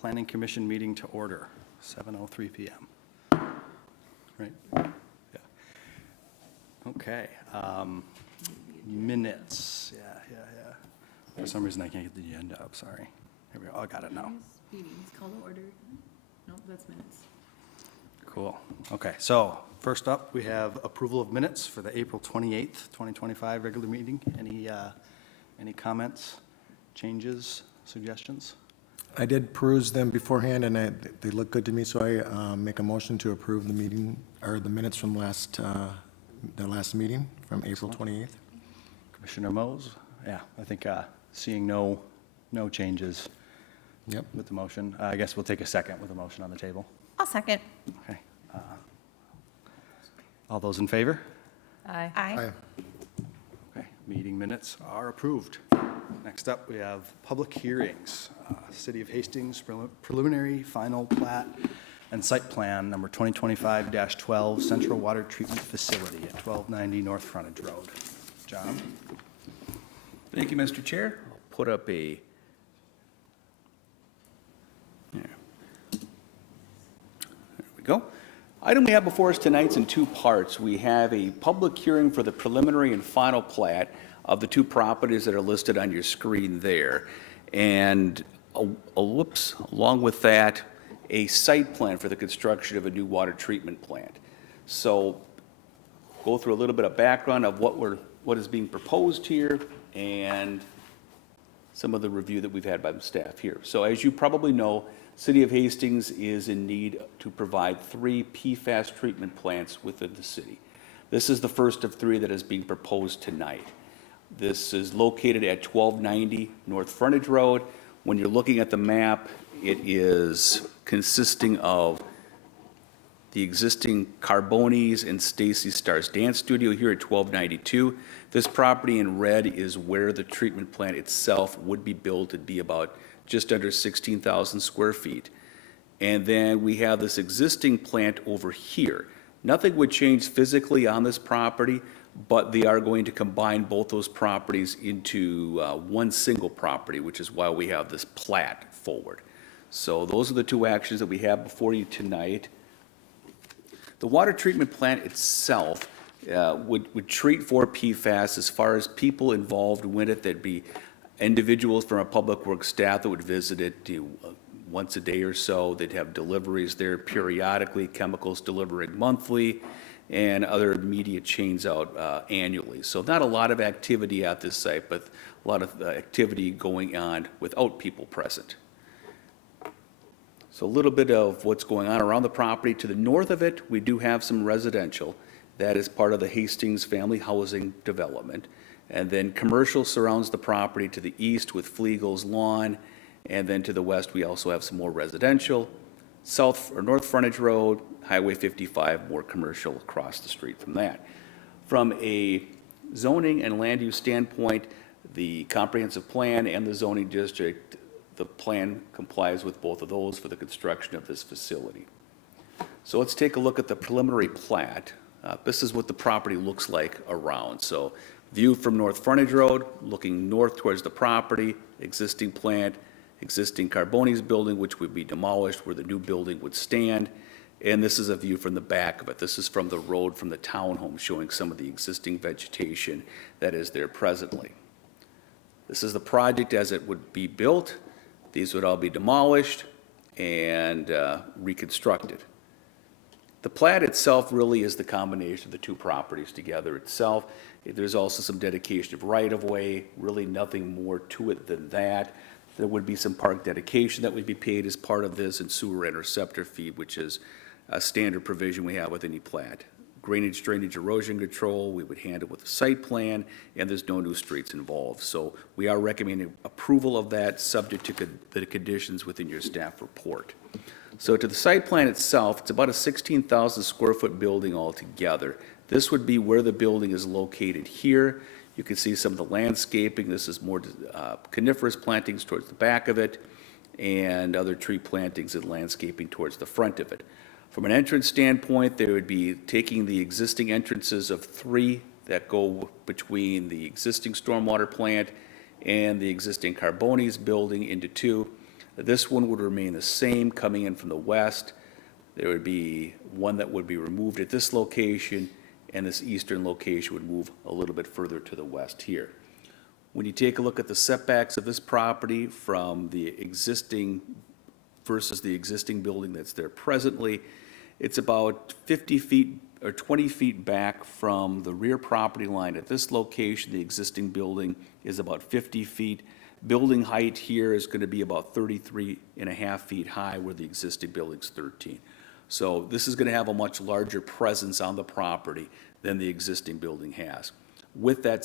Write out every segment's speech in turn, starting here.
Planning Commission meeting to order, 7:03 PM. Right? Yeah. Okay. Minutes. Yeah. For some reason, I can't get the agenda up, sorry. Here we go. Oh, I got it now. Meetings, call to order. No, that's minutes. Cool. Okay, so first up, we have approval of minutes for the April 28th, 2025 regular meeting. Any comments, changes, suggestions? I did peruse them beforehand, and they look good to me, so I make a motion to approve the meeting, or the minutes from the last meeting from April 28th. Commissioner Mose? Yeah, I think seeing no changes Yep. with the motion. I guess we'll take a second with the motion on the table. I'll second. Okay. All those in favor? Aye. Aye. Okay, meeting minutes are approved. Next up, we have public hearings. City of Hastings preliminary final plat and site plan number 2025-12 Central Water Treatment Facility at 1290 North Frontage Road. John? Thank you, Mr. Chair. I'll put up there we go. Item we have before us tonight's in two parts. We have a public hearing for the preliminary and final plat of the two properties that are listed on your screen there. And along with that, a site plan for the construction of a new water treatment plant. So go through a little bit of background of what is being proposed here and some of the review that we've had by the staff here. So as you probably know, City of Hastings is in need to provide 3 PFAS treatment plants within the city. This is the first of 3 that is being proposed tonight. This is located at 1290 North Frontage Road. When you're looking at the map, it is consisting of the existing Carboni's and Stacy Star's Dance Studio here at 1292. This property in red is where the treatment plant itself would be built. It'd be about just under 16,000 square feet. And then we have this existing plant over here. Nothing would change physically on this property, but they are going to combine both those properties into one single property, which is why we have this plat forward. So those are the 2 actions that we have before you tonight. The water treatment plant itself would treat for PFAS as far as people involved with it. There'd be individuals from our public works staff that would visit it once a day or so. They'd have deliveries there periodically, chemicals delivering monthly, and other immediate chains out annually. So not a lot of activity at this site, but a lot of activity going on without people present. So a little bit of what's going on around the property. To the north of it, we do have some residential. That is part of the Hastings family housing development. And then commercial surrounds the property to the east with Fleagle's Lawn. And then to the west, we also have some more residential. South or North Frontage Road, Highway 55, more commercial across the street from that. From a zoning and land use standpoint, the comprehensive plan and the zoning district, the plan complies with both of those for the construction of this facility. So let's take a look at the preliminary plat. This is what the property looks like around. So view from North Frontage Road, looking north towards the property, existing plant, existing Carboni's building, which would be demolished where the new building would stand. And this is a view from the back of it. This is from the road from the townhome, showing some of the existing vegetation that is there presently. This is the project as it would be built. These would all be demolished and reconstructed. The plat itself really is the combination of the 2 properties together itself. There's also some dedication of right-of-way, really nothing more to it than that. There would be some park dedication that would be paid as part of this, and sewer interceptor fee, which is a standard provision we have with any plat. Drainage, erosion control, we would handle with the site plan, and there's no new streets involved. So we are recommending approval of that, subject to the conditions within your staff report. So to the site plan itself, it's about a 16,000 square foot building altogether. This would be where the building is located here. You can see some of the landscaping. This is more coniferous plantings towards the back of it, and other tree plantings and landscaping towards the front of it. From an entrance standpoint, they would be taking the existing entrances of 3 that go between the existing stormwater plant and the existing Carboni's building into 2. This one would remain the same coming in from the west. There would be one that would be removed at this location, and this eastern location would move a little bit further to the west here. When you take a look at the setbacks of this property from the existing versus the existing building that's there presently, it's about 50 feet or 20 feet back from the rear property line. At this location, the existing building is about 50 feet. Building height here is going to be about 33.5 feet high, where the existing building's 13. So this is going to have a much larger presence on the property than the existing building has. With that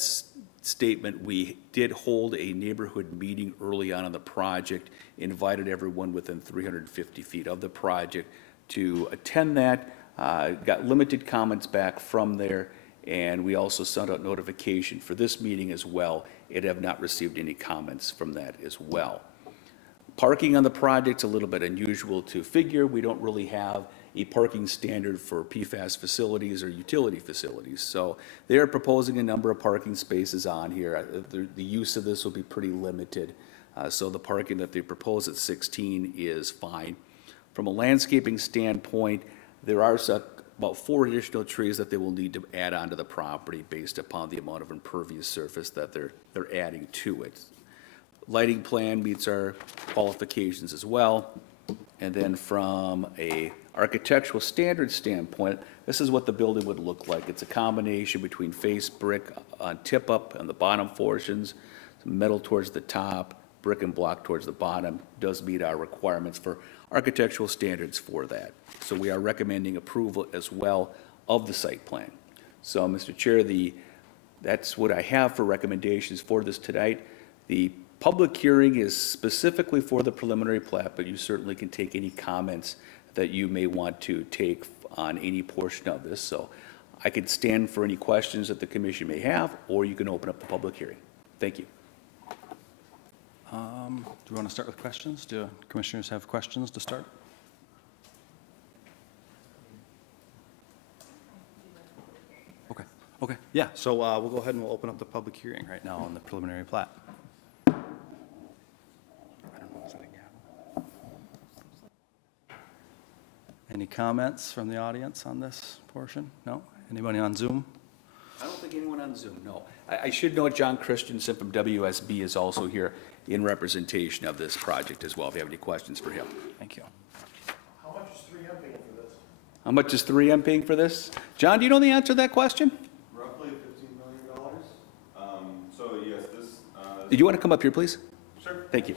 statement, we did hold a neighborhood meeting early on in the project, invited everyone within 350 feet of the project to attend that. Got limited comments back from there, and we also sent out notification for this meeting as well. It have not received any comments from that as well. Parking on the project's a little bit unusual to figure. We don't really have a parking standard for PFAS facilities or utility facilities. So they are proposing a number of parking spaces on here. The use of this will be pretty limited. So the parking that they propose at 16 is fine. From a landscaping standpoint, there are about 4 additional trees that they will need to add onto the property based upon the amount of impervious surface that they're adding to it. Lighting plan meets our qualifications as well. And then from a architectural standard standpoint, this is what the building would look like. It's a combination between face brick on tip up on the bottom portions, metal towards the top, brick and block towards the bottom. Does meet our requirements for architectural standards for that. So we are recommending approval as well of the site plan. So, Mr. Chair, that's what I have for recommendations for this tonight. The public hearing is specifically for the preliminary plat, but you certainly can take any comments that you may want to take on any portion of this. So I could stand for any questions that the commission may have, or you can open up the public hearing. Thank you. Do you want to start with questions? Do commissioners have questions to start? Okay, yeah, so we'll go ahead and we'll open up the public hearing right now on the preliminary plat. I don't know, is that a gavel? Any comments from the audience on this portion? No? Anybody on Zoom? I don't think anyone on Zoom, no. I should note John Christensen from WSB is also here in representation of this project as well, if you have any questions for him. Thank you. How much is 3M paying for this? How much is 3M paying for this? John, do you know the answer to that question? Roughly $15 million. So yes, this. Did you want to come up here, please? Sure. Thank you.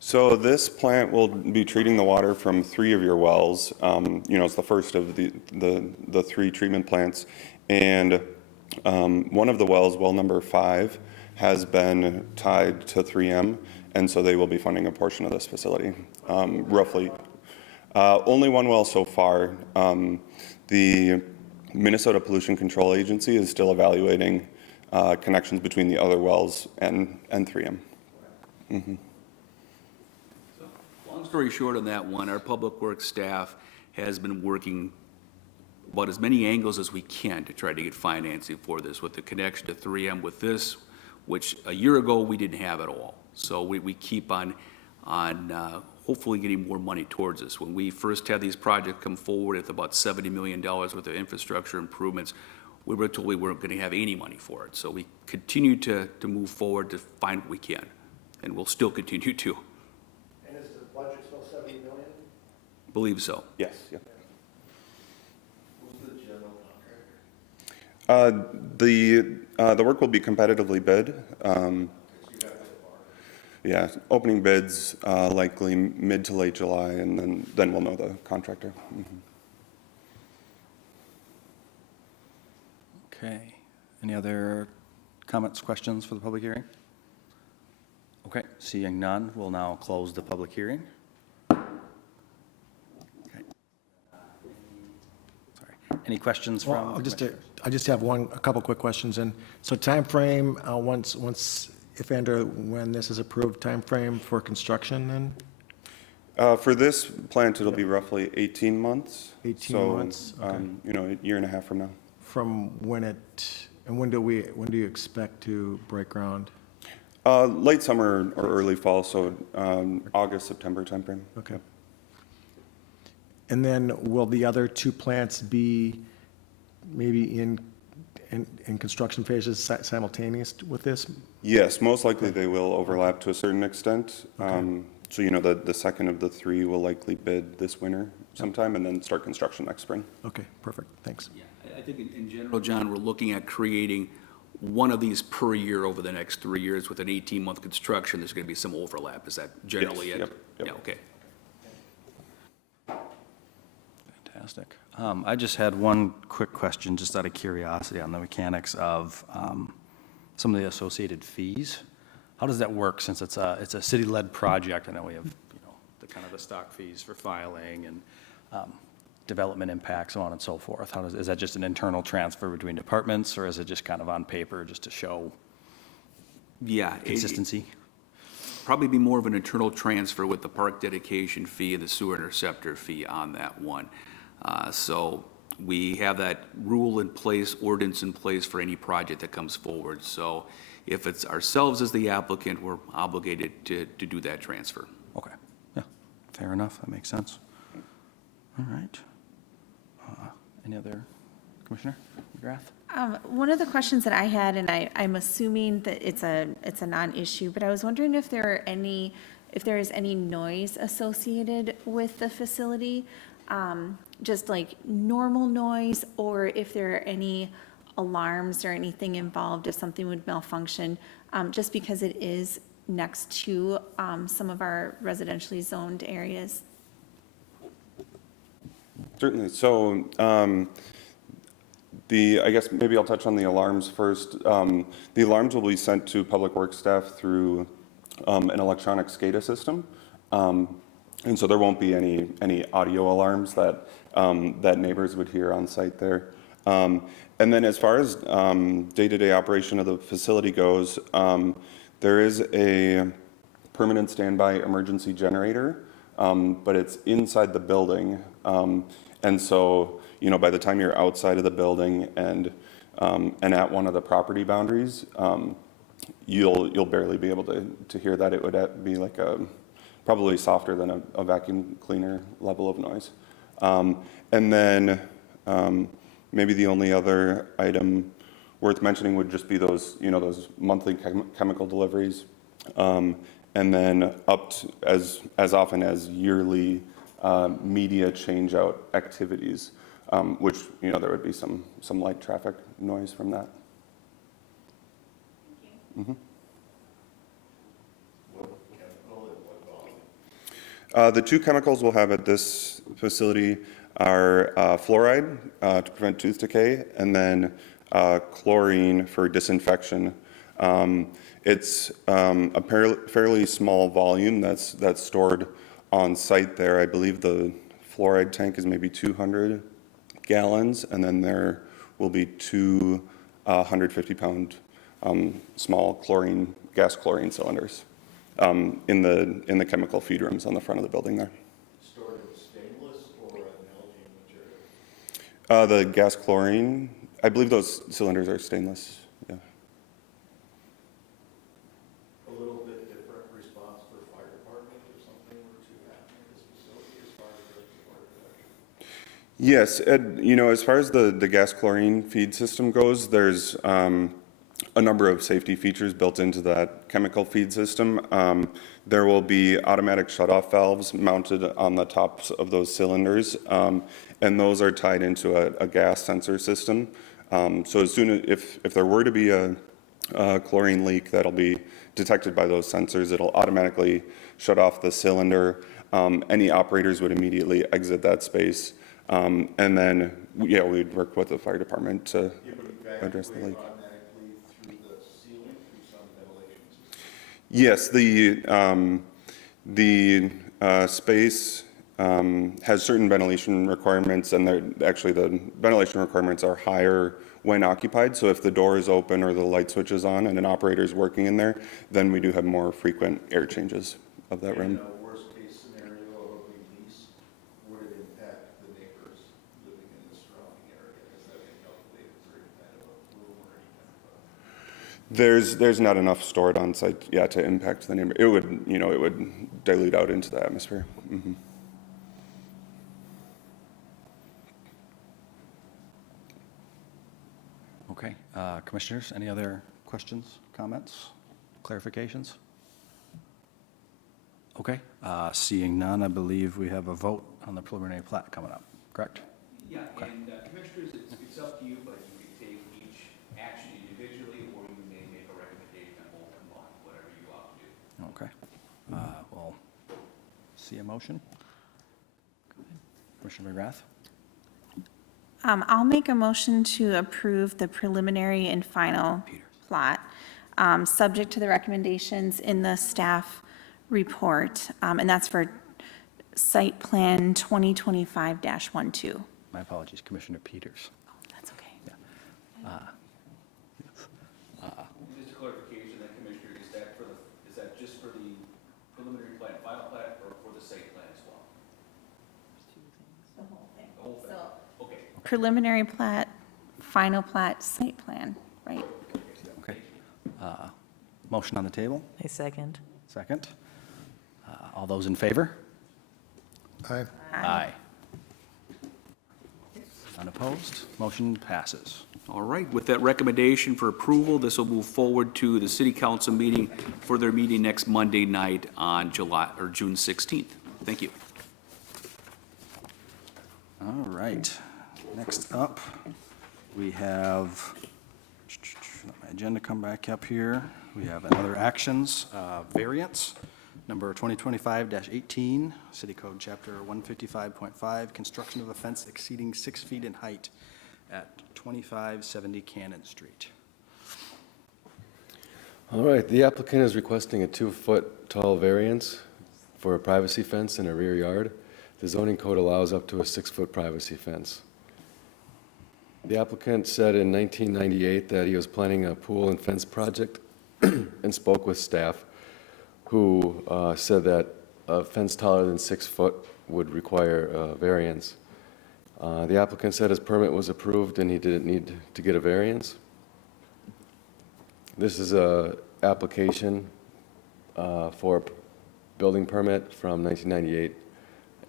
So this plant will be treating the water from 3 of your wells. It's the first of the 3 treatment plants. And one of the wells, well number 5, has been tied to 3M. And so they will be funding a portion of this facility, roughly. Only one well so far. The Minnesota Pollution Control Agency is still evaluating connections between the other wells and 3M. Mm-hmm. Long story short on that one, our public works staff has been working about as many angles as we can to try to get financing for this, with the connection to 3M with this, which a year ago we didn't have at all. So we keep on hopefully getting more money towards this. When we first had these projects come forward with about $70 million worth of infrastructure improvements, we were told we weren't going to have any money for it. So we continue to move forward to find what we can, and we'll still continue to. And is the budget still 70 million? Believe so. Yes. Yeah. Who's the general contractor? The work will be competitively bid. Yeah, opening bids likely mid to late July, and then we'll know the contractor. Mm-hmm. Okay. Any other comments, questions for the public hearing? Okay, seeing none, we'll now close the public hearing. Okay. Sorry. Any questions from? Well, commissioners? I just have a couple quick questions. And so timeframe, once, if and or when this is approved, timeframe for construction then? For this plant, it'll be roughly 18 months. 18 so, months, okay. A year and a half from now. From when it And when do you expect to break ground? Late summer or early fall, so August, September timeframe. Okay. And then will the other two plants be maybe in construction phases simultaneous with this? Yes, most likely they will overlap to a certain extent. So, the second of the three will likely bid this winter sometime and then start construction next spring. Okay, perfect, thanks. Yeah, I think in general, John, we're looking at creating one of these per year over the next 3 years with an 18-month construction. There's going to be some overlap. Is that generally Yes, it? yep. Yeah, okay. Fantastic. I just had one quick question, just out of curiosity on the mechanics of some of the associated fees. How does that work, since it's a city-led project? I know we have, the kind of the stock fees for filing and development impacts, so on and so forth. Is that just an internal transfer between departments, or is it just kind of on paper just to show Yeah. consistency? Probably be more of an internal transfer with the park dedication fee and the sewer interceptor fee on that one. So we have that rule in place, ordinance in place for any project that comes forward. So if it's ourselves as the applicant, we're obligated to do that transfer. Okay, yeah, fair enough, that makes sense. All right. Any other, Commissioner McGrath? One of the questions that I had, and I'm assuming that it's a non-issue, but I was wondering if there is any noise associated with the facility, just like normal noise, or if there are any alarms or anything involved if something would malfunction, just because it is next to some of our residentially zoned areas. Certainly. So I guess maybe I'll touch on the alarms first. The alarms will be sent to Public Works staff through an electronic SCADA system. And so there won't be any audio alarms that neighbors would hear on site there. And then as far as day-to-day operation of the facility goes, there is a permanent standby emergency generator, but it's inside the building. And so, by the time you're outside of the building and at one of the property boundaries, you'll barely be able to hear that. It would be like probably softer than a vacuum cleaner level of noise. And then maybe the only other item worth mentioning would just be those monthly chemical deliveries, and then up to as often as yearly media change-out activities, which, there would be some light traffic noise from that. Thank you. The two chemicals we'll have at this facility are fluoride to prevent tooth decay, and then chlorine for disinfection. It's a fairly small volume that's stored on site there. I believe the fluoride tank is maybe 200 gallons, and then there will be two 150-pound small gas chlorine cylinders in the chemical feed rooms on the front of the building there. Stored in stainless or an algae material? The gas chlorine, I believe those cylinders are stainless. Yeah. A little bit different response for fire department if something were to happen in this facility as far as reservoir production? Yes, as far as the gas chlorine feed system goes, there's a number of safety features built into that chemical feed system. There will be automatic shutoff valves mounted on the tops of those cylinders, and those are tied into a gas sensor system. So as soon as, if there were to be a chlorine leak that'll be detected by those sensors, it'll automatically shut off the cylinder. Any operators would immediately exit that space. And then, we'd work with the fire department to address the leak. Automatically through the ceiling, through some ventilation system? Yes, the space has certain ventilation requirements, and actually the ventilation requirements are higher when occupied. So if the door is open or the light switch is on and an operator is working in there, then we do have more frequent air changes of that room. In a worst-case scenario of a release, would it impact the neighbors living in the surrounding area? Has that been calculated for any kind of a room or any There's not enough stored on site, yeah, to impact the neighbor. It would, it would dilute out into the atmosphere. Mhm. Okay, commissioners, any other questions, comments, clarifications? Okay, seeing none, I believe we have a vote on the preliminary plat coming up, correct? Yeah, and commissioners, it's up to you, but you can take each action individually, or you may make a recommendation on both combined, whatever you opt to do. Okay, we'll see a motion. Commissioner McGrath? I'll make a motion to approve the preliminary and final plat, subject to the recommendations in the staff report, and that's for site plan 2025-12. My apologies, Commissioner Peters. That's okay. Just a clarification, then, Commissioner, is that just for the preliminary plat, final plat, or for the site plan as well? The whole thing. The whole thing? Okay. Preliminary plat, final plat, site plan, right? Okay. Motion on the table, I second. second. All those in favor? Aye. Aye. Unopposed, motion passes. All right, with that recommendation for approval, this will move forward to the city council meeting for their meeting next Monday night on June 16th. Thank you. All right, next up, we have, let my agenda come back up here. We have another actions, variance, number 2025-18, City Code Chapter 155.5, construction of a fence exceeding 6 feet in height at 2570 Cannon Street. All right, the applicant is requesting a 2-foot tall variance for a privacy fence in a rear yard. The zoning code allows up to a 6-foot privacy fence. The applicant said in 1998 that he was planning a pool and fence project and spoke with staff, who said that a fence taller than 6 foot would require a variance. The applicant said his permit was approved and he didn't need to get a variance. This is a application for a building permit from 1998.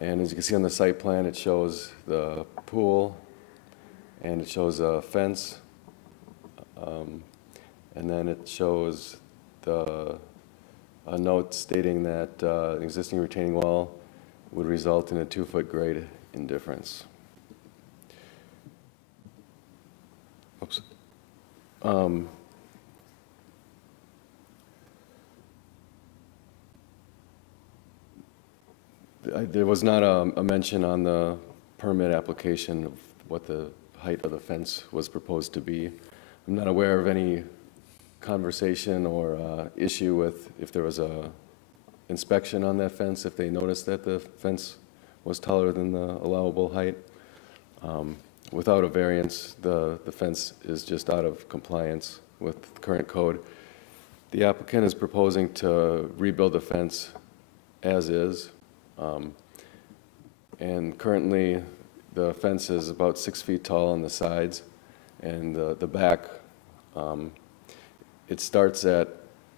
And as you can see on the site plan, it shows the pool and it shows a fence. And then it shows a note stating that an existing retaining wall would result in a 2-foot grade indifference. Oops. There was not a mention on the permit application of what the height of the fence was proposed to be. I'm not aware of any conversation or issue with if there was a inspection on that fence, if they noticed that the fence was taller than the allowable height. Without a variance, the fence is just out of compliance with the current code. The applicant is proposing to rebuild the fence as is. And currently, the fence is about 6 feet tall on the sides, and the back, it starts at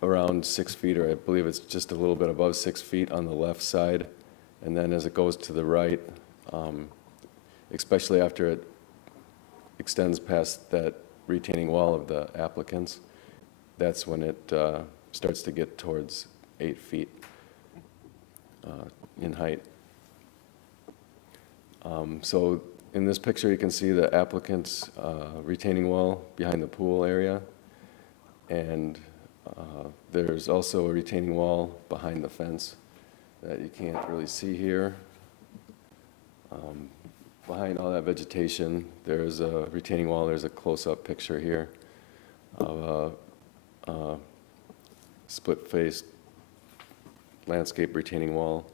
around 6 feet, or I believe it's just a little bit above 6 feet on the left side, and then as it goes to the right, especially after it extends past that retaining wall of the applicant's, that's when it starts to get towards 8 feet in height. So in this picture, you can see the applicant's retaining wall behind the pool area, and there's also a retaining wall behind the fence that you can't really see here. Behind all that vegetation, there's a retaining wall. There's a close-up picture here of a split-faced landscape retaining wall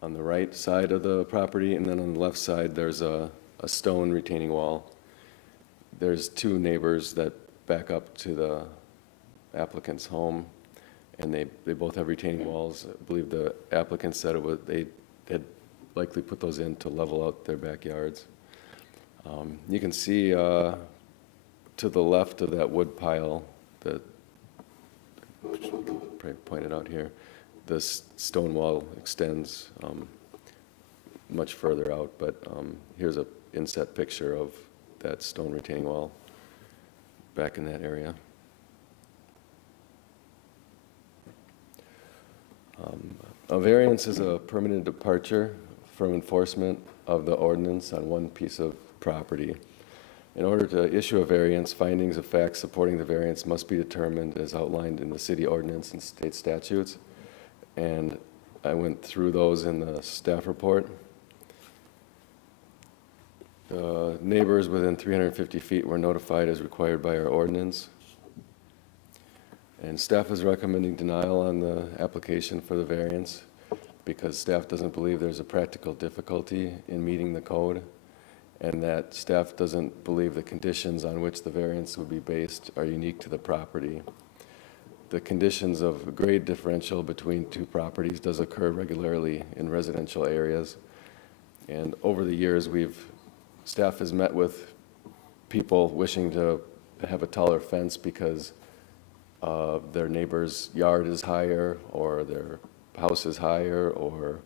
on the right side of the property, and then on the left side, there's a stone retaining wall. There's 2 neighbors that back up to the applicant's home, and they both have retaining walls. I believe the applicant said they had likely put those in to level out their backyards. You can see to the left of that wood pile that probably pointed out here, this stone wall extends much further out, but here's a inset picture of that stone retaining wall back in that area. A variance is a permanent departure from enforcement of the ordinance on one piece of property. In order to issue a variance, findings of fact supporting the variance must be determined as outlined in the city ordinance and state statutes. And I went through those in the staff report. The neighbors within 350 feet were notified as required by our ordinance. And staff is recommending denial on the application for the variance because staff doesn't believe there's a practical difficulty in meeting the code, and that staff doesn't believe the conditions on which the variance would be based are unique to the property. The conditions of grade differential between two properties does occur regularly in residential areas. And over the years, staff has met with people wishing to have a taller fence because their neighbor's yard is higher, or their house is higher, or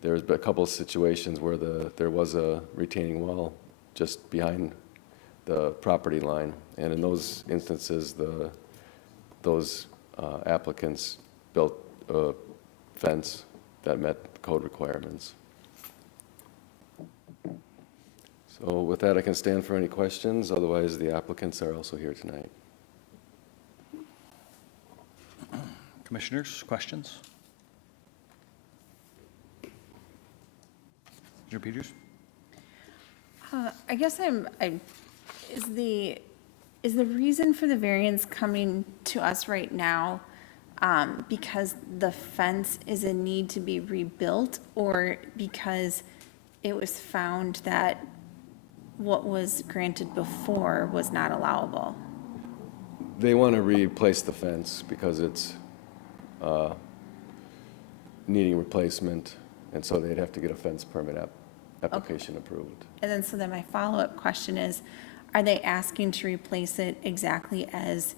there's been a couple of situations where there was a retaining wall just behind the property line. And in those instances, those applicants built a fence that met code requirements. So with that, I can stand for any questions. Otherwise, the applicants are also here tonight. Commissioners, questions? Mr. Peters? I guess is the reason for the variance coming to us right now because the fence is in need to be rebuilt, or because it was found that what was granted before was not allowable? They want to replace the fence because it's needing replacement, and so they'd have to get a fence permit application approved. And then, so then my follow-up question is, are they asking to replace it exactly as,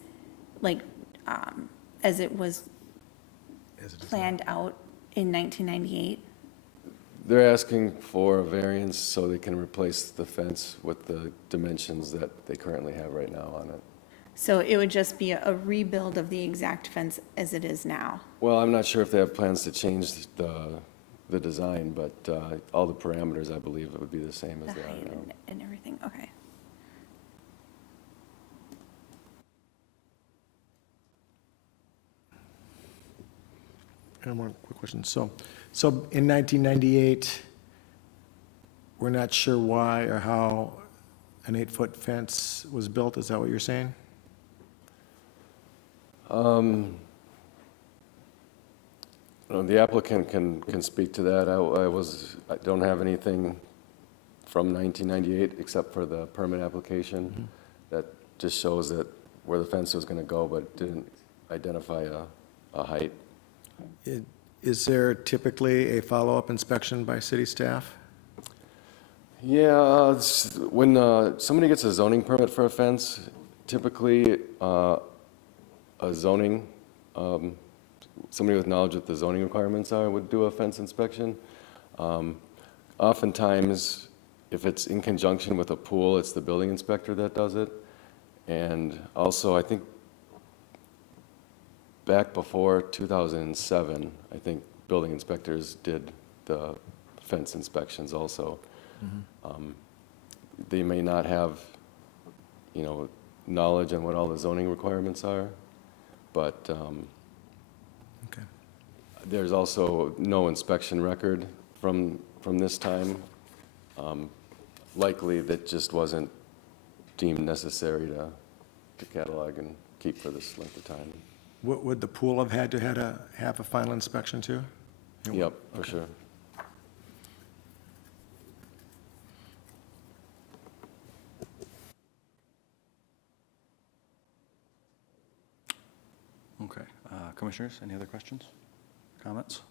as it was planned out in 1998? They're asking for a variance so they can replace the fence with the dimensions that they currently have right now on it. So it would just be a rebuild of the exact fence as it is now? Well, I'm not sure if they have plans to change the design, but all the parameters, I believe, it would be the same as The they height are now. and everything, okay. And one quick question. So in 1998, we're not sure why or how an 8-foot fence was built. Is that what you're saying? The applicant can speak to that. I don't have anything from 1998 except for the permit application that just shows that where the fence was going to go, but didn't identify a height. Is there typically a follow-up inspection by city staff? Yeah, when somebody gets a zoning permit for a fence, typically a zoning, somebody with knowledge of the zoning requirements would do a fence inspection. Oftentimes, if it's in conjunction with a pool, it's the building inspector that does it. And also, I think back before 2007, I think building inspectors did the fence inspections also. They may not have, knowledge on what all the zoning requirements are, but Okay. there's also no inspection record from this time. Likely that just wasn't deemed necessary to catalog and keep for this length of time. Would the pool have had to have a final inspection too? Yep, for sure. Okay. Commissioners, any other questions, comments?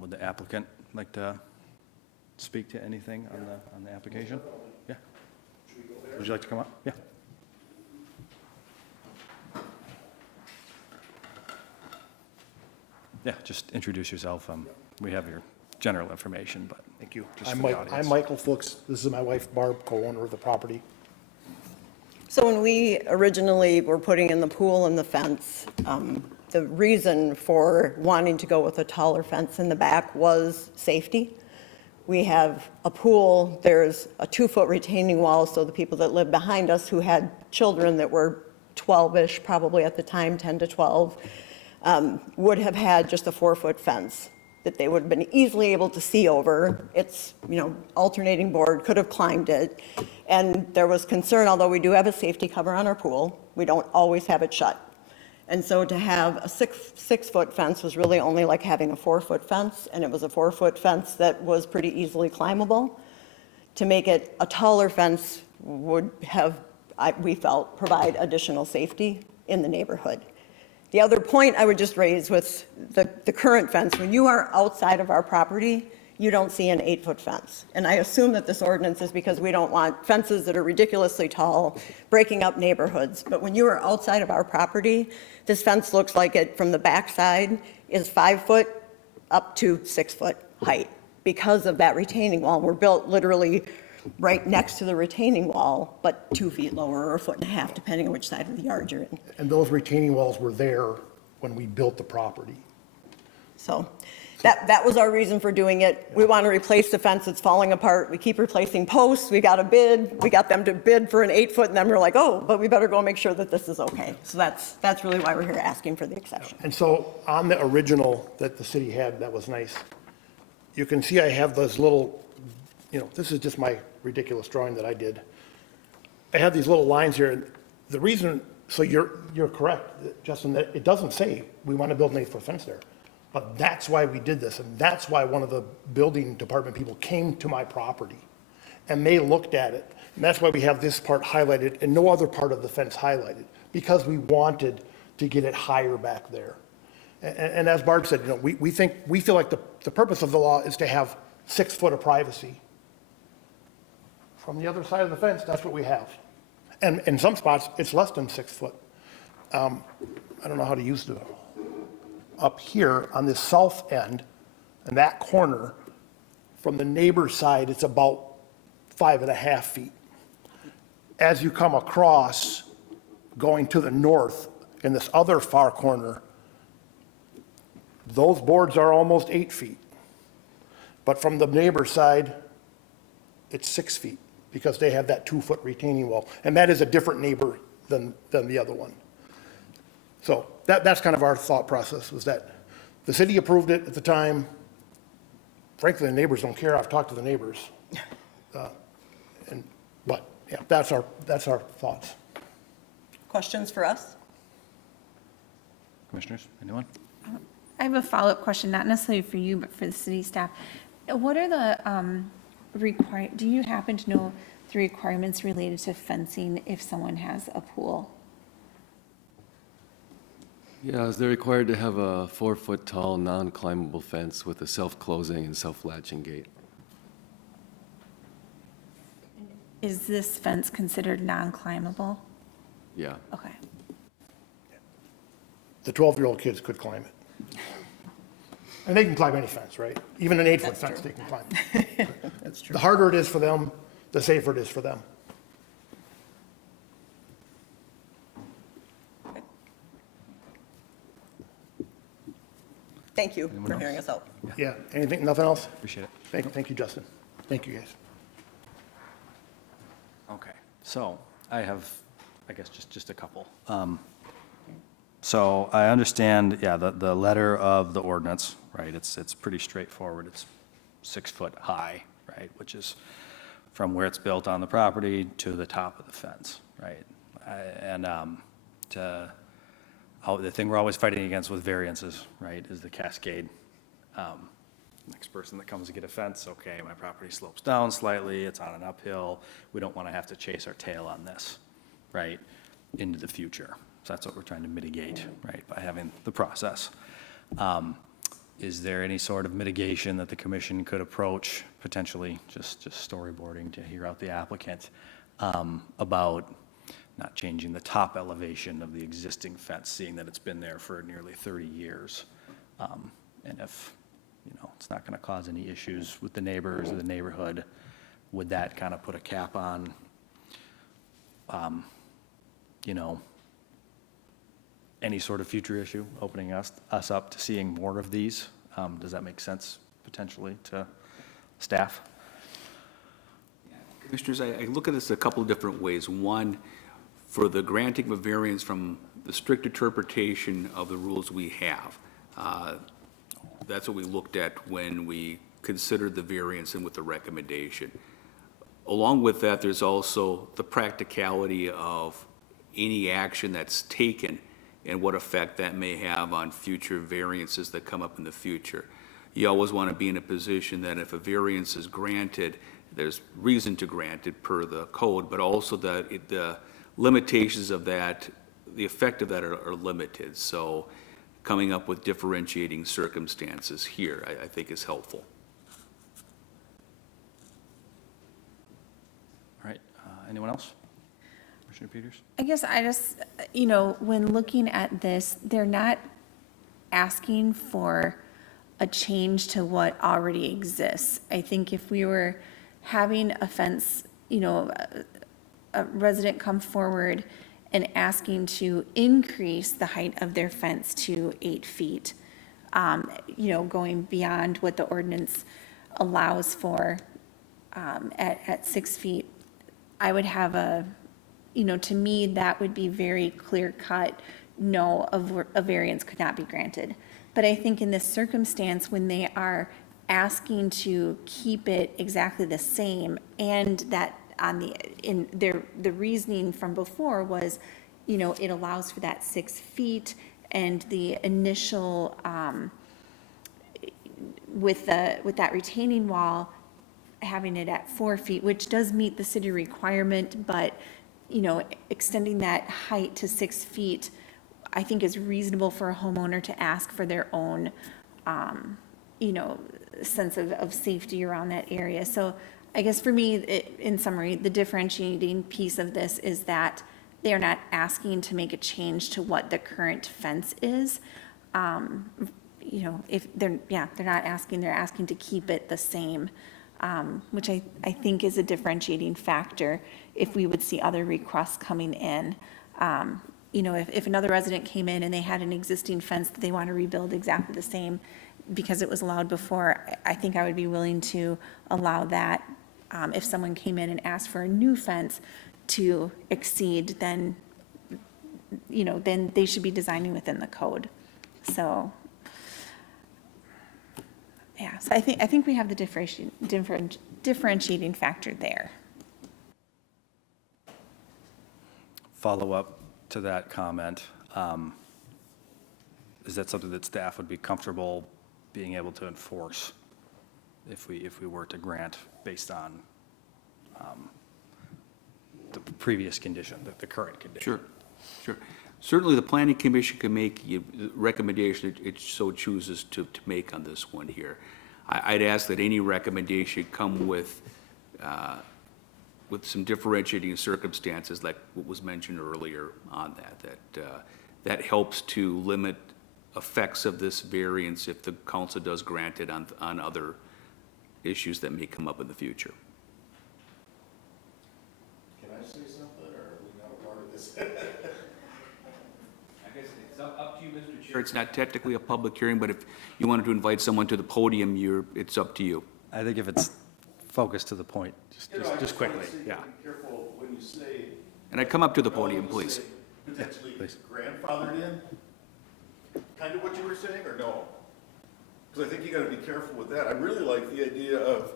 Would the applicant like to speak to anything on the application? Yeah. Should we go there? would you like to come up? Yeah. Yeah, just introduce yourself. We have your general information, but. Thank you. just I'm for the Mike, I'm audience. Michael Fuchs. This is my wife Barb, co-owner of the property. So when we originally were putting in the pool and the fence, the reason for wanting to go with a taller fence in the back was safety. We have a pool, there's a 2-foot retaining wall, so the people that live behind us who had children that were 12-ish, probably at the time, 10 to 12, would have had just a 4-foot fence that they would have been easily able to see over. It's, alternating board, could have climbed it. And there was concern, although we do have a safety cover on our pool, we don't always have it shut. And so to have a 6-foot fence was really only like having a 4-foot fence, and it was a 4-foot fence that was pretty easily climbable. To make it a taller fence would have, we felt, provide additional safety in the neighborhood. The other point I would just raise with the current fence, when you are outside of our property, you don't see an 8-foot fence. And I assume that this ordinance is because we don't want fences that are ridiculously tall, breaking up neighborhoods. But when you are outside of our property, this fence looks like it, from the backside, is 5 foot up to 6-foot height because of that retaining wall. We're built literally right next to the retaining wall, but 2 feet lower or 1.5 feet, depending on which side of the yard you're in. And those retaining walls were there when we built the property. So that was our reason for doing it. We want to replace the fence that's falling apart. We keep replacing posts. We got a bid. We got them to bid for an 8-foot, and then we're like, oh, but we better go make sure that this is okay. So that's really why we're here asking for the exception. And so on the original that the city had, that was nice, you can see I have those little, this is just my ridiculous drawing that I did. I have these little lines here. The reason, so you're correct, Justin, that it doesn't say we want to build an 8-foot fence there. But that's why we did this, and that's why one of the building department people came to my property, and they looked at it. And that's why we have this part highlighted and no other part of the fence highlighted, because we wanted to get it higher back there. And as Barb said, we feel like the purpose of the law is to have 6 foot of privacy. From the other side of the fence, that's what we have. And in some spots, it's less than 6 foot. I don't know how to use the, up here on this south end, and that corner, from the neighbor's side, it's about 5.5 feet. As you come across, going to the north, in this other far corner, those boards are almost 8 feet. But from the neighbor's side, it's 6 feet, because they have that 2-foot retaining wall. And that is a different neighbor than the other one. So that's kind of our thought process, was that the city approved it at the time. Frankly, the neighbors don't care. I've talked to the neighbors. But yeah, that's our thoughts. Questions for us? Commissioners, anyone? I have a follow-up question, not necessarily for you, but for the city staff. What are the do you happen to know the requirements related to fencing if someone has a pool? Yeah, they're required to have a 4-foot tall, non-climbable fence with a self-closing and self-latching gate. Is this fence considered non-climbable? Yeah. Okay. The 12-year-old kids could climb it. And they can climb any fence, right? Even an 8-foot fence, they can climb. That's true. The harder it is for them, the safer it is for them. Thank you for hearing us out. Yeah, anything, nothing else? Appreciate it. Thank you, Justin. Thank you, guys. Okay, so I have, I guess, just a couple. So I understand, yeah, the letter of the ordinance, right, it's pretty straightforward. It's 6 foot high, right, which is from where it's built on the property to the top of the fence, right? The thing we're always fighting against with variances, right, is the cascade. Next person that comes to get a fence, okay, my property slopes down slightly, it's on an uphill, we don't want to have to chase our tail on this, right, into the future. So that's what we're trying to mitigate, right, by having the process. Is there any sort of mitigation that the commission could approach, potentially just storyboarding to hear out the applicant, about not changing the top elevation of the existing fence, seeing that it's been there for nearly 30 years. And if, it's not going to cause any issues with the neighbors or the neighborhood, would that kind of put a cap on, any sort of future issue, opening us up to seeing more of these? Does that make sense potentially to staff? Commissioners, I look at this a couple of different ways. One, for the granting of a variance from the strict interpretation of the rules we have. That's what we looked at when we considered the variance and with the recommendation. Along with that, there's also the practicality of any action that's taken and what effect that may have on future variances that come up in the future. You always want to be in a position that if a variance is granted, there's reason to grant it per the code, but also that the limitations of that, the effect of that are limited. So coming up with differentiating circumstances here, I think is helpful. All right, anyone else? Commissioner Peters? I guess I just, when looking at this, they're not asking for a change to what already exists. I think if we were having a fence, a resident come forward and asking to increase the height of their fence to 8 feet, going beyond what the ordinance allows for at 6 feet, I would have to me, that would be very clear cut, no, a variance could not be granted. But I think in this circumstance, when they are asking to keep it exactly the same, and that the reasoning from before was, it allows for that 6 feet, and the initial, with that retaining wall, having it at 4 feet, which does meet the city requirement, but, extending that height to 6 feet, I think is reasonable for a homeowner to ask for their own, sense of safety around that area. So I guess for me, in summary, the differentiating piece of this is that they're not asking to make a change to what the current fence is. If they're not asking, they're asking to keep it the same, which I think is a differentiating factor if we would see other requests coming in. If another resident came in and they had an existing fence that they want to rebuild exactly the same because it was allowed before, I think I would be willing to allow that. If someone came in and asked for a new fence to exceed, then they should be designing within the code. So, yeah, so I think we have the differentiating factor there. Follow up to that comment. Is that something that staff would be comfortable being able to enforce if we were to grant based on the previous condition, the current condition? Sure. Certainly, the planning commission can make a recommendation it so chooses to make on this one here. I'd ask that any recommendation come with some differentiating circumstances like what was mentioned earlier on that helps to limit effects of this variance if the council does grant it on other issues that may come up in the future. Can I say something, or are we not a part of this? I guess it's up to you, Mr. Chair. It's not technically a public hearing, but if you wanted to invite someone to the podium, it's up to you. I think if it's focused to the point, just quickly, yeah. Be careful when you say. And I come up to the podium, please. Potentially please. grandfathered in, kind of what you were saying, or no? Because I think you gotta be careful with that. I really like the idea of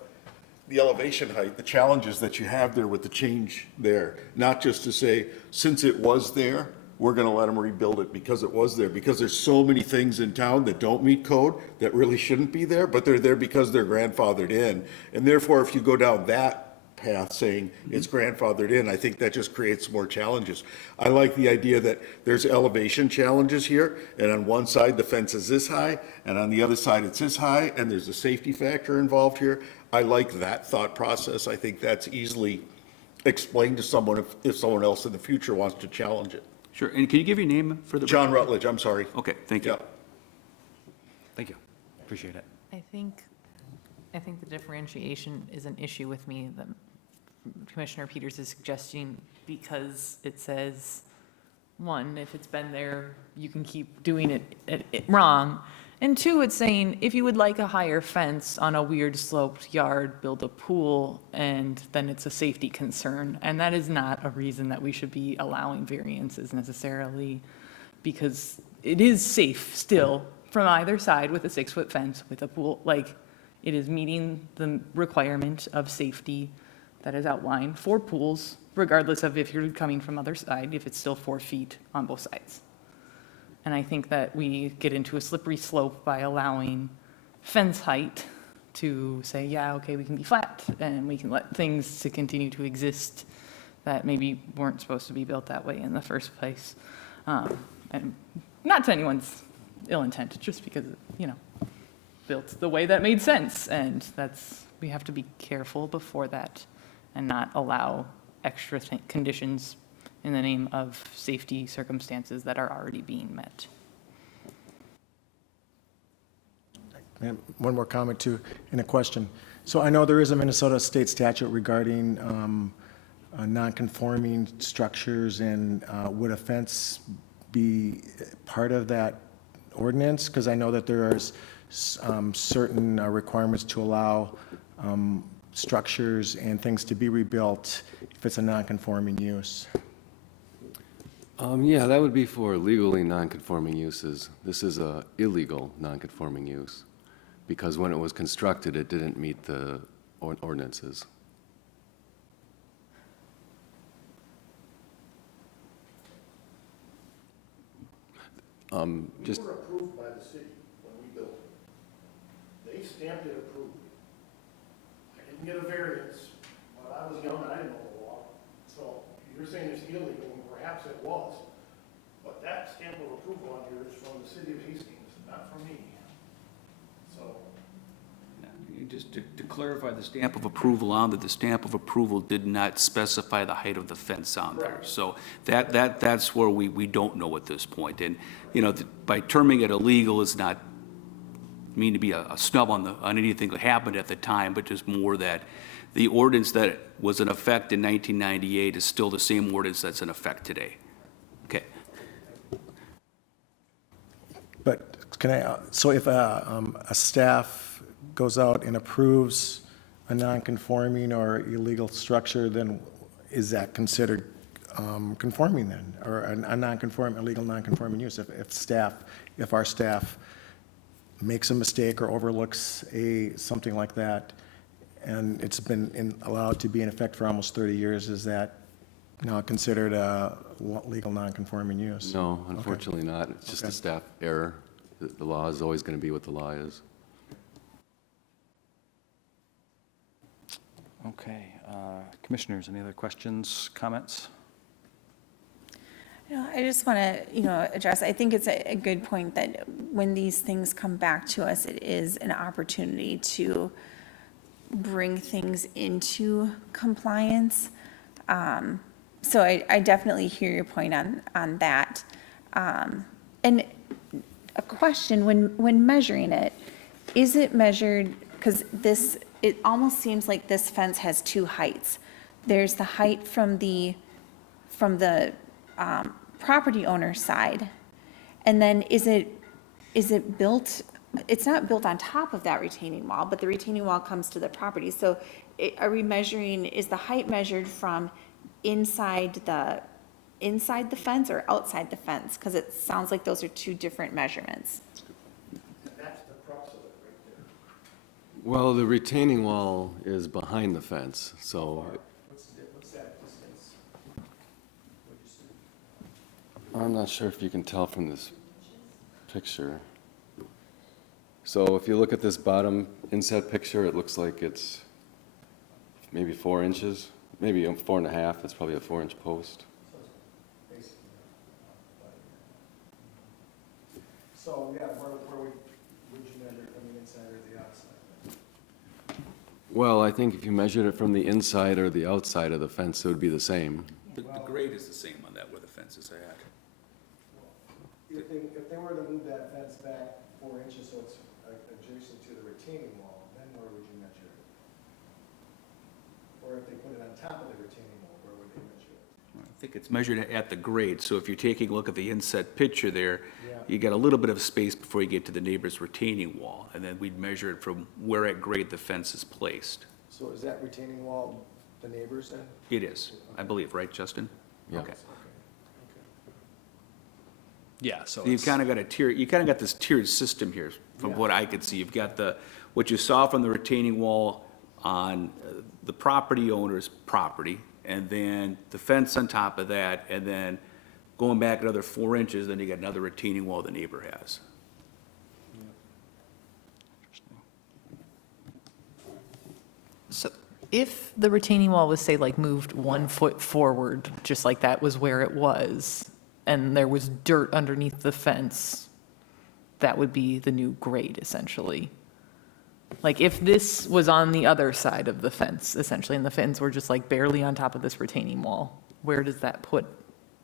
the elevation height, the challenges that you have there with the change there. Not just to say, since it was there, we're gonna let them rebuild it because it was there. Because there's so many things in town that don't meet code that really shouldn't be there, but they're there because they're grandfathered in. And therefore, if you go down that path saying it's grandfathered in, I think that just creates more challenges. I like the idea that there's elevation challenges here, and on one side, the fence is this high, and on the other side, it's this high, and there's a safety factor involved here. I like that thought process. I think that's easily explain to someone if someone else in the future wants to challenge it. Sure, and can you give your name for the? John Rutledge, I'm sorry. Okay, thank you. Yeah. Thank you. Appreciate it. I think the differentiation is an issue with me that Commissioner Peters is suggesting, because it says, one, if it's been there, you can keep doing it wrong. And two, it's saying, if you would like a higher fence on a weird sloped yard, build a pool, and then it's a safety concern. And that is not a reason that we should be allowing variances necessarily, because it is safe still from either side with a 6-foot fence, with a pool. Like, it is meeting the requirement of safety that is outlined for pools, regardless of if you're coming from other side, if it's still 4 feet on both sides. And I think that we get into a slippery slope by allowing fence height to say, yeah, okay, we can be flat, and we can let things to continue to exist that maybe weren't supposed to be built that way in the first place. And not to anyone's ill intent, just because, built the way that made sense. And we have to be careful before that and not allow extra conditions in the name of safety circumstances that are already being met. And one more comment too, and a question. So I know there is a Minnesota state statute regarding non-conforming structures, and would a fence be part of that ordinance? Because I know that there are certain requirements to allow structures and things to be rebuilt if it's a non-conforming use. Yeah, that would be for legally non-conforming uses. This is a illegal non-conforming use, because when it was constructed, it didn't meet the ordinances. We were approved by the city when we built it. They stamped it approved. I didn't get a variance, but I was young and I didn't know the law. So you're saying it's illegal, and perhaps it was. But that stamp of approval on here is from the city of Hastings, not from me. So. Just to clarify the stamp of approval on that, the stamp of approval did not specify the height of the fence on there. So that's where we don't know at this point. And, by terming it illegal is not mean to be a snub on anything that happened at the time, but just more that the ordinance that was in effect in 1998 is still the same ordinance that's in effect today. Okay. But can I, so if a staff goes out and approves a non-conforming or illegal structure, then is that considered conforming then? Or a non-conforming, illegal non-conforming use? If our staff makes a mistake or overlooks something like that, and it's been allowed to be in effect for almost 30 years, is that now considered a legal non-conforming use? No, unfortunately not. It's just a staff error. The law is always going to be what the law is. Okay, commissioners, any other questions, comments? I just want to, address, I think it's a good point that when these things come back to us, it is an opportunity to bring things into compliance. So I definitely hear your point on that. And a question, when measuring it, is it measured, because it almost seems like this fence has 2 heights. There's the height from the property owner's side, and then is it built, it's not built on top of that retaining wall, but the retaining wall comes to the property. So are we measuring, is the height measured from inside the fence or outside the fence? Because it sounds like those are 2 different measurements. That's the crux of it right there. Well, the retaining wall is behind the fence, so What's that distance? I'm not sure if you can tell from this picture. So if you look at this bottom inset picture, it looks like it's maybe 4 inches, maybe 4.5. It's probably a 4-inch post. So, yeah, where would you measure from the inside or the outside? Well, I think if you measured it from the inside or the outside of the fence, it would be the same. The grade is the same on that where the fence is at. If they were to move that fence back 4 inches so it's adjacent to the retaining wall, then where would you measure it? Or if they put it on top of the retaining wall, where would they measure it? I think it's measured at the grade, so if you're taking a look at the inset picture there, Yeah. you got a little bit of space before you get to the neighbor's retaining wall, and then we'd measure it from where at grade the fence is placed. So is that retaining wall the neighbors then? It is, I believe, right, Justin? Yeah. Okay. Yeah, so So you've it's, kind of got a tier, you kind of got this tiered system here, from what I could see. You've got what you saw from the retaining wall on the property owner's property, and then the fence on top of that, and then going back another 4 inches, then you got another retaining wall the neighbor has. So if the retaining wall was, say, like moved 1 foot forward, just like that was where it was, and there was dirt underneath the fence, that would be the new grade essentially. Like if this was on the other side of the fence essentially, and the fence were just like barely on top of this retaining wall, where does that put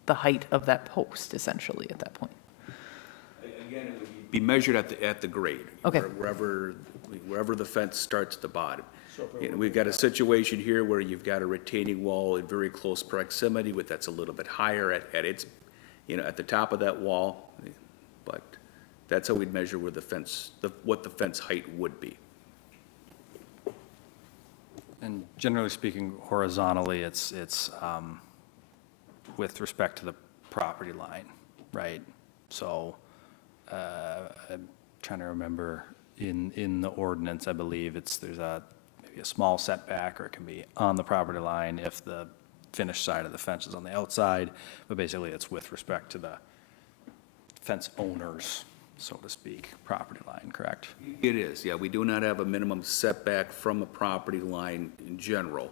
the height of that post essentially at that point? Again, it would be measured at the grade. Okay. Wherever the fence starts at the bottom. You know, we've got a situation here where you've got a retaining wall in very close proximity with, that's a little bit higher at its, at the top of that wall. But that's how we'd measure where the fence, what the fence height would be. and generally speaking, horizontally, it's with respect to the property line, right? So, I'm trying to remember, in the ordinance, I believe there's maybe a small setback, or it can be on the property line if the finished side of the fence is on the outside, but basically it's with respect to the fence owner's, so to speak, property line, correct? It is, yeah. We do not have a minimum setback from a property line in general.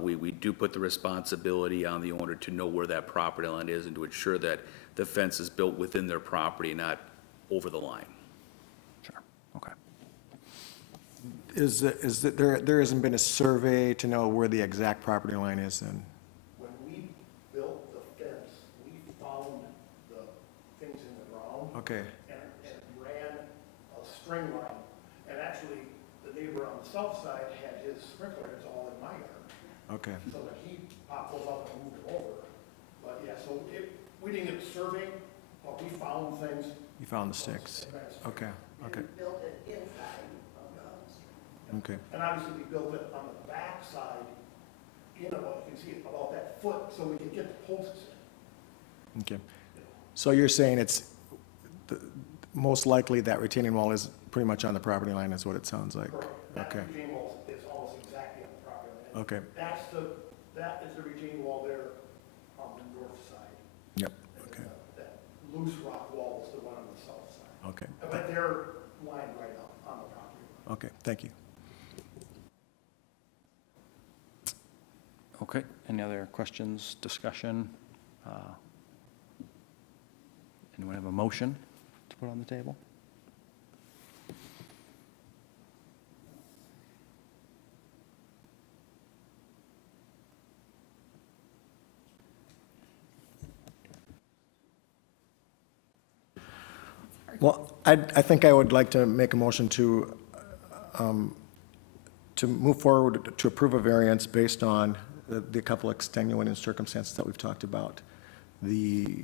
We do put the responsibility on the owner to know where that property line is and to ensure that the fence is built within their property, not over the line. Sure, okay. There hasn't been a survey to know where the exact property line is then? When we built the fence, we found the things in the ground. Okay, And ran a string line. And actually, the neighbor on the south side had his sprinkler heads all in my yard. okay, So that he popped those up and moved them over. But yeah, so we didn't get a survey, but we found things. you found the sticks, okay, okay, Built it inside of the okay. And obviously, we built it on the back side, about, you can see it, about that foot, so we could get the posts in. Okay. So you're saying most likely that retaining wall is pretty much on the property line, is what it sounds like? That Okay, retaining wall is almost exactly on the property line. okay, That is the retaining wall there on the north side. yep, And okay, that loose rock wall is the one on the south side. okay, But they're lined right up on the property line. okay, thank you. Okay, any other questions, discussion? Anyone have a motion to put on the table? Well, I think I would like to make a motion to move forward to approve a variance based on the couple extenuating circumstances that we've talked about. The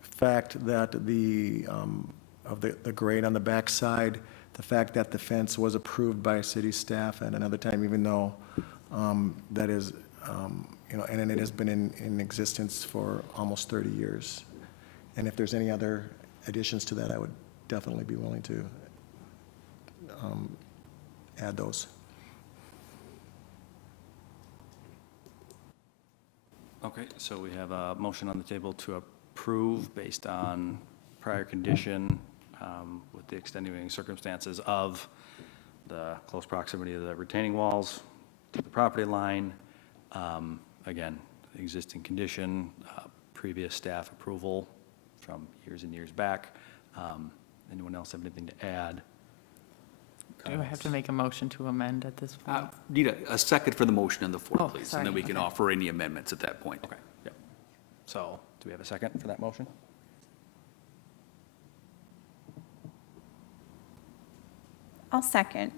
fact that of the grade on the backside, the fact that the fence was approved by city staff at another time, even though that is, and it has been in existence for almost 30 years. And if there's any other additions to that, I would definitely be willing to add those. Okay, so we have a motion on the table to approve based on prior condition with the extenuating circumstances of the close proximity of the retaining walls to the property line. Again, existing condition, previous staff approval from years and years back. Anyone else have anything to add? Do I have to make a motion to amend at this point? Need a second for the motion on the floor, Oh, please, and then sorry, we can okay. offer any amendments at that point. Okay, yep. So, do we have a second for that motion? I'll second.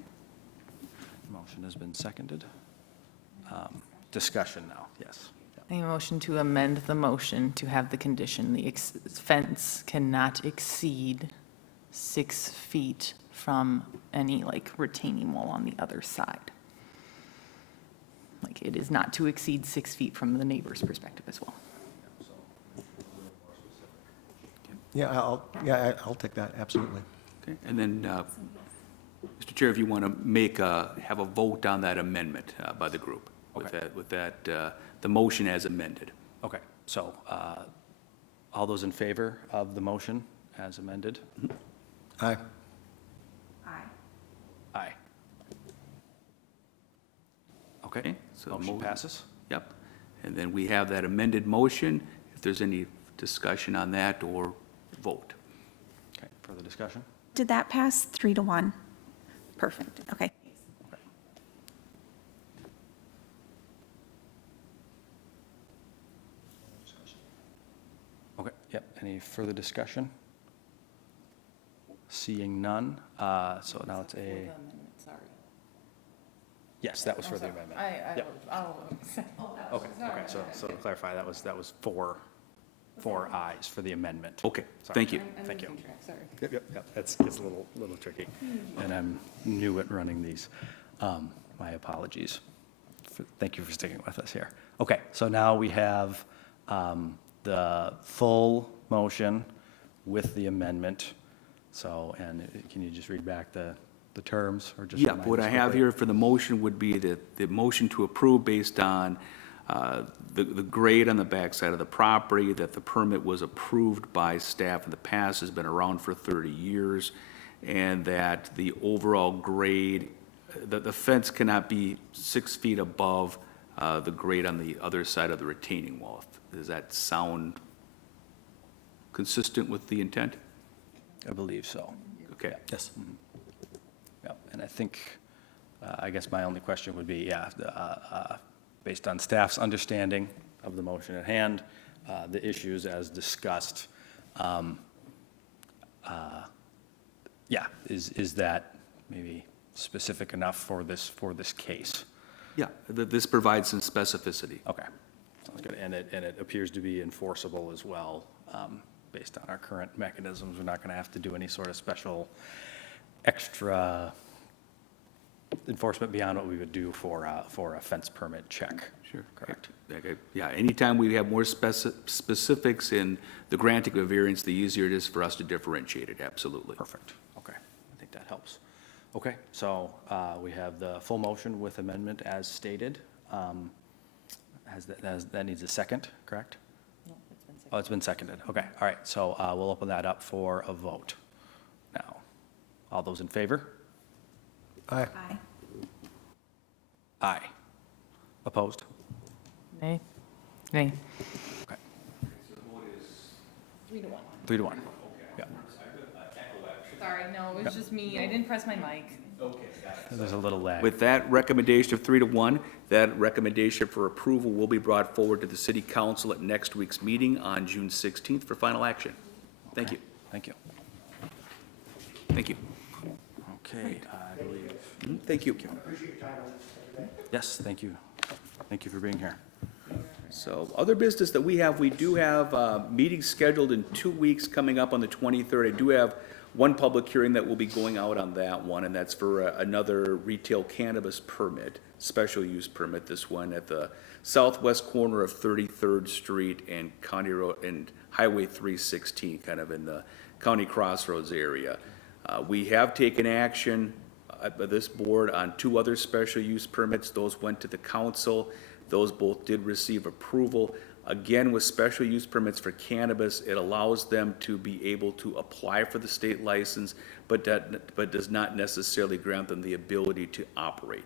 Motion has been seconded. Discussion now, yes. A motion to amend the motion to have the condition, the fence cannot exceed 6 feet from any like retaining wall on the other side. Like it is not to exceed 6 feet from the neighbor's perspective as well. Yeah, I'll take that, absolutely. Okay, and then, Mr. Chair, if you want to have a vote on that amendment by the group, with that, the motion as amended. Okay, so, all those in favor of the motion as amended? Aye. Aye. Okay, Okay, so motion passes? Yep. And then we have that amended motion, if there's any discussion on that or vote. Okay, further discussion? Did that pass 3-1? Perfect, okay. Okay, yep, any further discussion? Seeing none, so now it's a, yes, that was for the amendment. Yep. Okay, so to clarify, that was four ayes for the amendment. Okay, Sorry. thank you. Thank you. Yep, it's a little tricky, and I'm new at running these. My apologies. Thank you for sticking with us here. Okay, so now we have the full motion with the amendment. So, and can you just read back the terms, or just? Yeah, remind what us I have quickly? here for the motion would be the motion to approve based on the grade on the backside of the property, that the permit was approved by staff in the past, has been around for 30 years, and that the overall grade, the fence cannot be 6 feet above the grade on the other side of the retaining wall. Does that sound consistent with the intent? I believe so. Okay. Yes. Yep, and I think, I guess my only question would be, based on staff's understanding of the motion at hand, the issues as discussed, is that maybe specific enough for this case? Yeah, this provides some specificity. Okay, sounds good, and it appears to be enforceable as well, based on our current mechanisms. We're not gonna have to do any sort of special extra enforcement beyond what we would do for a fence permit check. Sure. Correct. Okay, yeah, anytime we have more specifics in the granting of a variance, the easier it is for us to differentiate it, absolutely. Perfect, okay, I think that helps. Okay, so we have the full motion with amendment as stated. That needs a second, correct? No, it's been Oh, it's been seconded, okay, all right, so we'll open that up for a vote. Now, all those in favor? Aye. Aye. Aye. Opposed? Nay? Nay. Okay. 3-1. 3-1. Yeah. Sorry, no, it was just me. I didn't press my mic. There's a little lag. With that recommendation of 3-1, that recommendation for approval will be brought forward to the city council at next week's meeting on June 16th for final action. Thank you. Thank you. Thank you. Okay, I believe, Thank you. yes, thank you. Thank you for being here. So, other business that we do have meetings scheduled in 2 weeks coming up on the 23rd. I do have one public hearing that will be going out on that one, and that's for another retail cannabis permit, special use permit, this one at the southwest corner of 33rd Street and County Road and Highway 316, kind of in the County Crossroads area. We have taken action by this board on 2 other special use permits. Those went to the council. Those both did receive approval. Again, with special use permits for cannabis, it allows them to be able to apply for the state license, but does not necessarily grant them the ability to operate.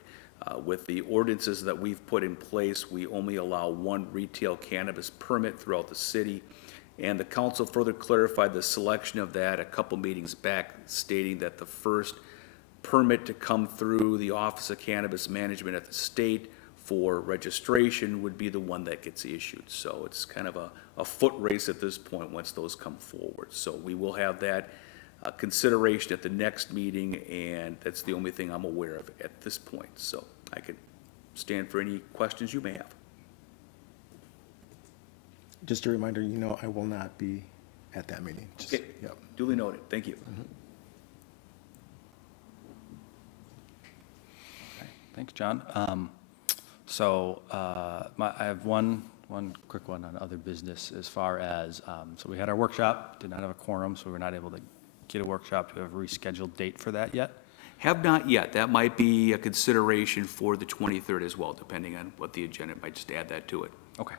With the ordinances that we've put in place, we only allow 1 retail cannabis permit throughout the city. And the council further clarified the selection of that a couple meetings back, stating that the first permit to come through the Office of Cannabis Management at the state for registration would be the one that gets issued. So it's kind of a foot race at this point once those come forward. So we will have that consideration at the next meeting, and that's the only thing I'm aware of at this point. So I can stand for any questions you may have. Just a reminder, I will not be at that meeting. Just- Okay, Yep. duly noted. Thank you. Okay, thanks, John. I have one quick one on other business as far as, so we had our workshop, did not have a quorum, so we were not able to get a workshop. Do we have a rescheduled date for that yet? Have not yet. That might be a consideration for the 23rd as well, depending on what the agenda, might just add that to it. Okay,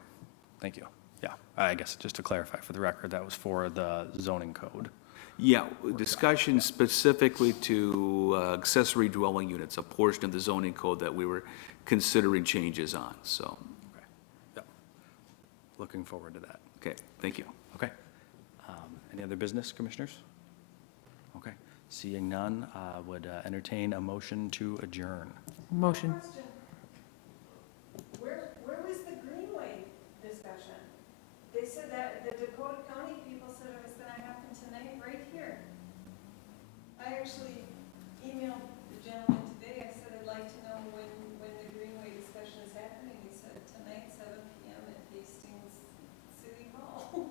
thank you. Yeah, I guess just to clarify for the record, that was for the zoning code. Yeah, discussion specifically to accessory dwelling units, a portion of the zoning code that we were considering changes on, so, Okay. Yep. Looking forward to that. okay, thank you. Okay. Any other business, commissioners? Okay, seeing none, would entertain a motion to adjourn. Motion. Where was the Greenway discussion? They said that, the Dakota County people said it was gonna happen tonight, right here. I actually emailed the gentleman today, I said I'd like to know when the Greenway discussion is happening. He said tonight, 7 PM at Hastings City Hall.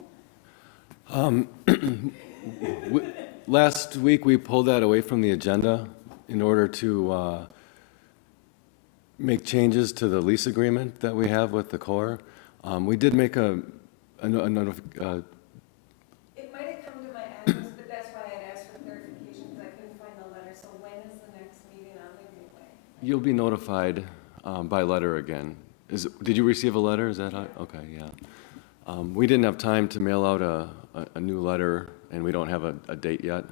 Last week, we pulled that away from the agenda in order to make changes to the lease agreement that we have with the Corps. We did make a It might have come to my address, but that's why I'd asked for clarification, because I couldn't find the letter. So when is the next meeting on the Greenway? You'll be notified by letter again. Did you receive a letter? Is that how? Okay, yeah. We didn't have time to mail out a new letter, and we don't have a date yet.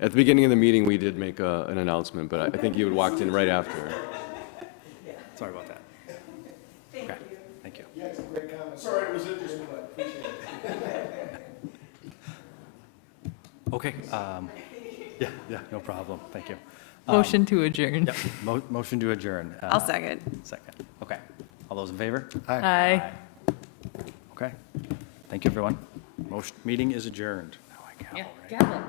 At the beginning of the meeting, we did make an announcement, but I think you had walked in right after. Sorry about that. Thank Okay, you. thank you. Yeah, it's a great comment. Sorry, it was interesting. Okay, yeah, no problem, thank you. Motion to adjourn. Yep, motion to adjourn. I'll second. Second, okay. All those in favor? Aye. Okay, thank you, everyone. Meeting is adjourned. Now I gavel, right? Gavel.